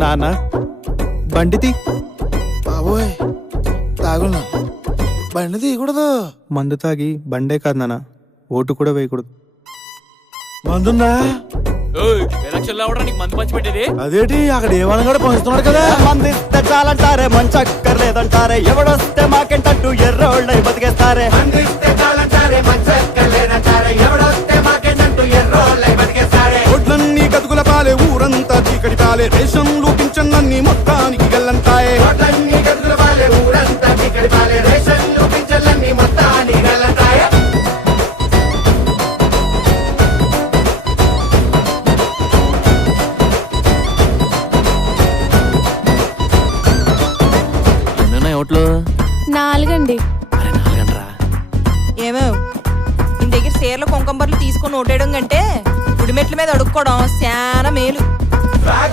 నాన్న బండితి బాబోయ్ తాగున్నా బండి తీయకూడదు. మందు తాగి బండే కాదు నాన్న, ఓటు కూడా వేయకూడదు. మందుందా? ఎలక్షన్ లో నీకు మందు పంచి పెట్టేది అదేంటి అక్కడ ఏమన్నా కూడా పంచుతున్నాడు కదా. మందిస్తే చాలంటారే మంచక్కర్లేదంటారే, ఎవడొస్తే మాకేంటంటూ ఎర్రోళ్ళై బతికేస్తారే. ఒడ్లన్నీ గతుకుల పాలే, ఊరంతా చీకటి పాలే, రేషన్లు పింఛన్లన్నీ మొత్తానికి గల్లంతాయే. ఎన్నున్నాయి ఓట్లు? 4 అండి. అరే 4 గంటరా. ఏమో నీ దగ్గర చీరలు కుంకంబర్లు తీసుకొని ఓటేయడం కంటే గుడిమెట్ల మీద అడుక్కోవడం చాలా మేలు.